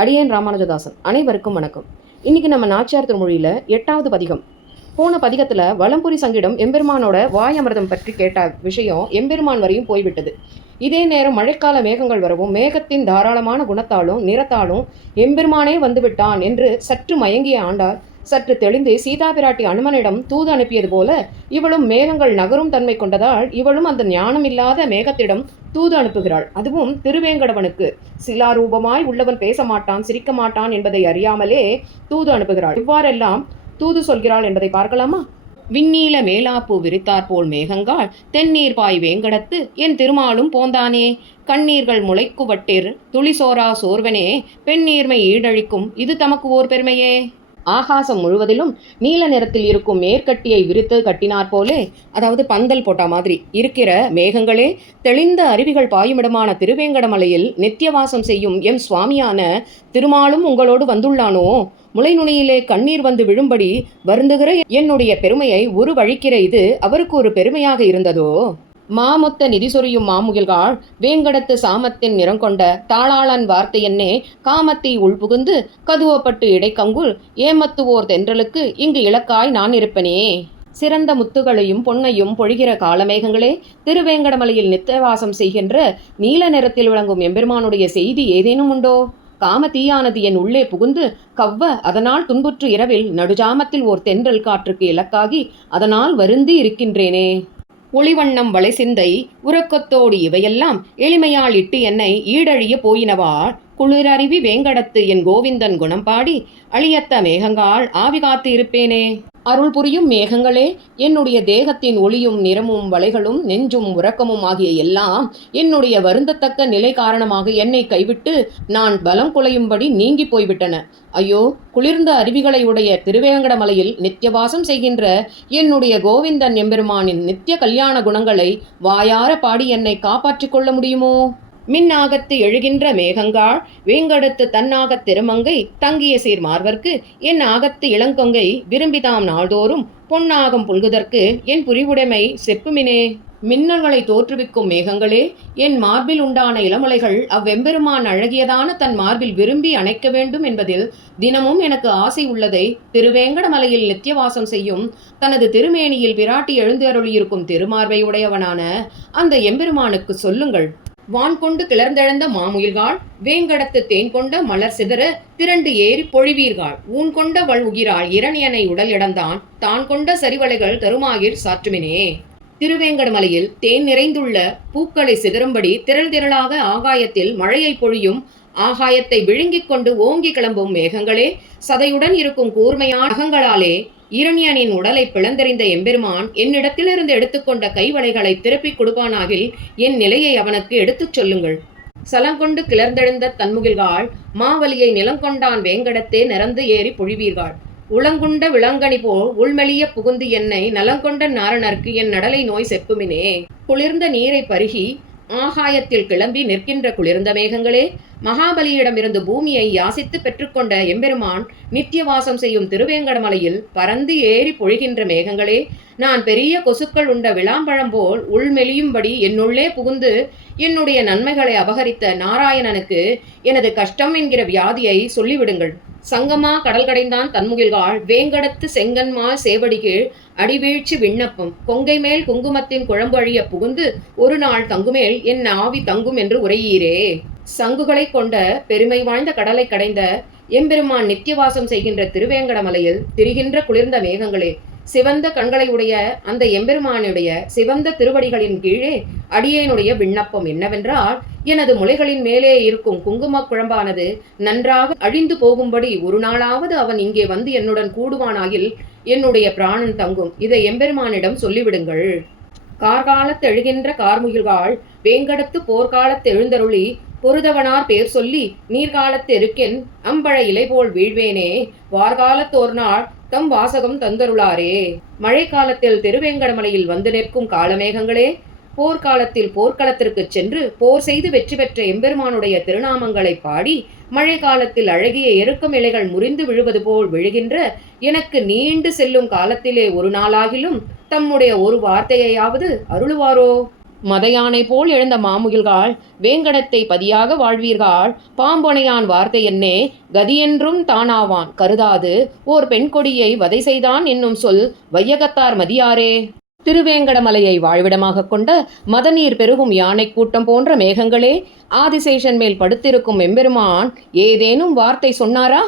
அடியேன் ராமானுஜதாசன். அனைவருக்கும் வணக்கம். இன்னைக்கு நம்ம நாச்சியார் திருமொழியில 8வது பதிகம். போன பதிகத்துல வலம்புரி சங்கிடம் எம்பெருமானோட வாய் அமிர்தம் பற்றி கேட்ட விஷயம் எம்பெருமான் வரையும் போய்விட்டது. இதே நேரம் மழைக்கால மேகங்கள் வரவும் மேகத்தின் தாராளமான குணத்தாலும் நிறத்தாலும் எம்பெருமானே வந்துவிட்டான் என்று சற்று மயங்கிய ஆண்டார் சற்று தெளிந்து சீதா பிராட்டி அனுமனிடம் தூது அனுப்பியது போல இவளும் மேகங்கள் நகரும் தன்மை கொண்டதால் இவளும் அந்த ஞானம் இல்லாத மேகத்திடம் தூது அனுப்புகிறாள். அதுவும் திருவேங்கடவனுக்கு சிலாரூபமாய் உள்ளவன் பேச மாட்டான் சிரிக்க மாட்டான் என்பதை அறியாமலே தூது அனுப்புகிறாள். இவ்வாறெல்லாம் தூது சொல்கிறாள் என்பதை பார்க்கலாமா? விண்ணீல மேலாப்பு விரித்தாற்போல் மேகங்காள் தென்னீர் பாய் வேங்கடத்து என் திருமாலும் போந்தானே கண்ணீர்கள் முளைக்குவட்டிர் துளிசோரா சோர்வனே பெண்ணீர்மை ஈடழிக்கும் இது தமக்கு ஓர் பெருமையே. ஆகாசம் முழுவதிலும் நீல நிறத்தில் இருக்கும் மேற்கட்டியை விரித்து கட்டினார் போலே, அதாவது பந்தல் போட்ட மாதிரி இருக்கிற மேகங்களே தெளிந்த அருவிகள் பாயுமிடமான திருவேங்கடமலையில் நித்தியவாசம் செய்யும் எம் சுவாமியான திருமாலும் உங்களோடு வந்துள்ளானோ? முளைநுனியிலே கண்ணீர் வந்து விழும்படி வருந்துகிற என்னுடைய பெருமையை உருவழிக்கிற இது அவருக்கு ஒரு பெருமையாக இருந்ததோ? மாமொத்த நிதி சொரியும் மாமுகில்காள் வேங்கடத்து சாமத்தின் நிறங்கொண்ட தாளாளன் வார்த்தை என்னே காமத்தை உள்புகுந்து கதுவப்பட்டு இடைக்கங்குல் ஏமத்துவோர் தென்றலுக்கு இங்கு இலக்காய் நான் இருப்பனே. சிறந்த முத்துகளையும் பொன்னையும் பொழிகிற காலமேகங்களே திருவேங்கடமலையில் நித்தியவாசம் செய்கின்ற நீல நிறத்தில் விளங்கும் எம்பெருமானுடைய செய்தி ஏதேனும் உண்டோ? காம தீயானது என் உள்ளே புகுந்து கவ்வ அதனால் துன்புற்று இரவில் நடுஜாமத்தில் ஓர் தென்றல் காற்றுக்கு இலக்காகி அதனால் வருந்தி இருக்கின்றேனே. ஒளிவண்ணம் வளைசிந்தை உறக்கத்தோடு இவையெல்லாம் எளிமையால் இட்டு என்னை ஈடழிய போயினவாள் குளிரறிவி வேங்கடத்து என் கோவிந்தன் குணம் பாடி அழியத்த மேகங்காள் ஆவி காத்து இருப்பேனே. அருள் புரியும் மேகங்களே என்னுடைய தேகத்தின் ஒளியும் நிறமும் வளைகளும் நெஞ்சும் உறக்கமும் ஆகிய எல்லாம் என்னுடைய வருந்தத்தக்க நிலை காரணமாக என்னை கைவிட்டு நான் பலம் குலையும்படி நீங்கி போய்விட்டன. ஐயோ, குளிர்ந்த அருவிகளை உடைய திருவேங்கடமலையில் நித்தியவாசம் செய்கின்ற என்னுடைய கோவிந்தன் எம்பெருமானின் நித்திய கல்யாண குணங்களை வாயார பாடி என்னை காப்பாற்றிக் கொள்ள முடியுமோ? மின்னாகத்து எழுகின்ற மேகங்காள் வேங்கடத்து தன்னாகத் திருமங்கை தங்கிய சீர் மார்வர்க்கு என் ஆகத்து இளங்கொங்கை விரும்பிதாம் நாள்தோறும் பொன்னாகம் புல்குதற்கு என் புரிவுடைமை செப்புமினே. மின்னல்களை தோற்றுவிக்கும் மேகங்களே என் மார்பில் உண்டான இளமுலைகள் அவ்வெம்பெருமான் அழகியதான தன் மார்பில் விரும்பி அணைக்க வேண்டும் என்பதில் தினமும் எனக்கு ஆசை உள்ளதை திருவேங்கடமலையில் நித்தியவாசம் செய்யும் தனது திருமேனியில் பிராட்டி எழுந்து அருளியிருக்கும் திருமார்பை உடையவனான அந்த எம்பெருமானுக்கு சொல்லுங்கள். வான் கொண்டு கிளர்ந்தெழுந்த மாமுயில்காள் வேங்கடத்து தேன் கொண்ட மலர் சிதற திரண்டு ஏறி பொழிவீர்கள் ஊன் கொண்ட வள் உகிராள் இரணியனை உடல் இடந்தான் தான் கொண்ட சரிவலைகள் தருமாயிர் சாற்றுமினே. திருவேங்கடமலையில் தேன் நிறைந்துள்ள பூக்களை சிதறும்படி திரள் திரளாக ஆகாயத்தில் மழையை பொழியும் ஆகாயத்தை விழுங்கிக் கொண்டு ஓங்கி கிளம்பும் மேகங்களே சதையுடன் இருக்கும் கூர்மையான அகங்களாலே இரணியனின் உடலை பிளந்தறிந்த எம்பெருமான் என்னிடத்திலிருந்து எடுத்துக்கொண்ட கைவளைகளை திருப்பிக் கொடுப்பானாகில் என் நிலையை அவனுக்கு எடுத்துச் சொல்லுங்கள். சலங்கொண்டு கிளர்ந்தெழுந்த தன்முகில்காள் மாவலியை நிலங்கொண்டான் வேங்கடத்தே நிறந்து ஏறி பொழிவீர்கள் உளங்குண்ட விளங்கனி போல் உள்மெளிய புகுந்து என்னை நலங்கொண்ட நாரணர்க்கு என் நடலை நோய் செப்புமினே. குளிர்ந்த நீரை பருகி ஆகாயத்தில் கிளம்பி நிற்கின்ற குளிர்ந்த மேகங்களே மகாபலியிடமிருந்து பூமியை யாசித்து பெற்றுக்கொண்ட எம்பெருமான் நித்தியவாசம் செய்யும் திருவேங்கடமலையில் பறந்து ஏறி பொழிகின்ற மேகங்களே நான் பெரிய கொசுக்கள் உண்ட விளாம்பழம் போல் உள்மெலியும்படி என்னுள்ளே புகுந்து என்னுடைய நன்மைகளை அபகரித்த நாராயணனுக்கு எனது கஷ்டம் என்கிற வியாதியை சொல்லிவிடுங்கள். சங்கமா கடல் கடைந்தான் தன்முகில்காள் வேங்கடத்து செங்கன்மால் சேவடி கீழ் அடிவீழ்ச்சி விண்ணப்பம் கொங்கை மேல் குங்குமத்தின் குழம்பு அழிய புகுந்து ஒரு நாள் தங்குமேல் என் ஆவி தங்கும் என்று உரையீரே. சங்குகளை கொண்ட பெருமை வாழ்ந்த கடலை கடைந்த எம்பெருமான் நித்தியவாசம் செய்கின்ற திருவேங்கடமலையில் திரிகின்ற குளிர்ந்த மேகங்களே சிவந்த கண்களை உடைய அந்த எம்பெருமானுடைய சிவந்த திருவடிகளின் கீழே அடியேனுடைய விண்ணப்பம் என்னவென்றால் எனது முளைகளின் மேலே இருக்கும் குங்கும குழம்பானது நன்றாக அழிந்து போகும்படி ஒரு நாளாவது அவன் இங்கே வந்து என்னுடன் கூடுவானாகில் என்னுடைய பிராணன் தங்கும். இதை எம்பெருமானிடம் சொல்லிவிடுங்கள். கார்காலத்து எழுகின்ற கார்முகில்காள் வேங்கடத்து போர்க்காலத்து எழுந்தருளி பொருதவனார் பேர் சொல்லி நீர்காலத்து எருக்கென் அம்பழ இலை போல் வீழ்வேனே வார்காலத்தோர் நாள் தம் வாசகம் தந்தருளாரே. மழை காலத்தில் திருவேங்கடமலையில் வந்து நிற்கும் காலமேகங்களே போர்க்காலத்தில் போர்க்களத்திற்கு சென்று போர் செய்து வெற்றி பெற்ற எம்பெருமானுடைய திருநாமங்களை பாடி மழை காலத்தில் அழகிய எருக்கம் இலைகள் முறிந்து விழுவது போல் விழுகின்ற எனக்கு நீண்டு செல்லும் காலத்திலே ஒரு நாளாகிலும் தம்முடைய ஒரு வார்த்தையாவது அருளுவாரோ? மதையானை போல் எழுந்த மாமுகில்காள் வேங்கடத்தை பதியாக வாழ்வீர்கள் பாம்பொனையான் வார்த்தை என்னே கதியென்றும் தானாவான் கருதாது ஓர் பெண் கொடியை வதை செய்தான் என்னும் சொல் வையகத்தார் மதியாரே. திருவேங்கடமலையை வாழ்விடமாக கொண்ட மதநீர் பெருகும் யானை கூட்டம் போன்ற மேகங்களே, ஆதிசேஷன் மேல் படுத்திருக்கும் எம்பெருமான் ஏதேனும் வார்த்தை சொன்னாரா?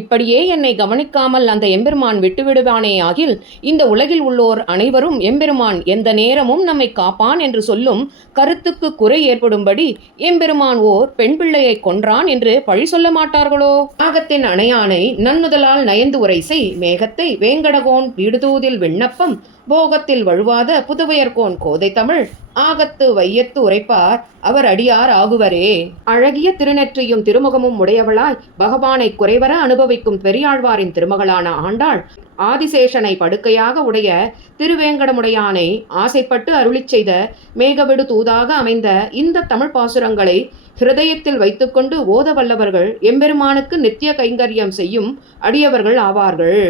இப்படியே என்னை கவனிக்காமல் அந்த எம்பெருமான் விட்டுவிடுவானே ஆகில் இந்த உலகில் உள்ளோர் அனைவரும் எம்பெருமான் எந்த நேரமும் நம்மை காப்பான் என்று சொல்லும் கருத்துக்கு குறை ஏற்படும்படி எம்பெருமான் ஓர் பெண் பிள்ளையை கொன்றான் என்று பழி சொல்ல மாட்டார்களோ? நாகத்தின் அணையானை நன்னுதலால் நயந்து உரை செய் மேகத்தை வேங்கடகோன் வீடுதூதில் விண்ணப்பம் போகத்தில் வழுவாத புதுவையர்கோன் கோதை தமிழ் ஆகத்து வையத்து உரைப்பார் அவர் அடியார் ஆகுவரே. அழகிய திருநெற்றியும் திருமுகமும் உடையவளாய் பகவானை குறைவர அனுபவிக்கும் பெரியாழ்வாரின் திருமகளான ஆண்டாள் ஆதிசேஷனை படுக்கையாக உடைய திருவேங்கடமுடையானை ஆசைப்பட்டு அருளிச் செய்த மேகவிடு தூதாக அமைந்த இந்த தமிழ் பாசுரங்களை ஹிருதயத்தில் வைத்துக்கொண்டு ஓத வல்லவர்கள் எம்பெருமானுக்கு நித்திய கைங்கரியம் செய்யும் அடியவர்கள் ஆவார்கள்.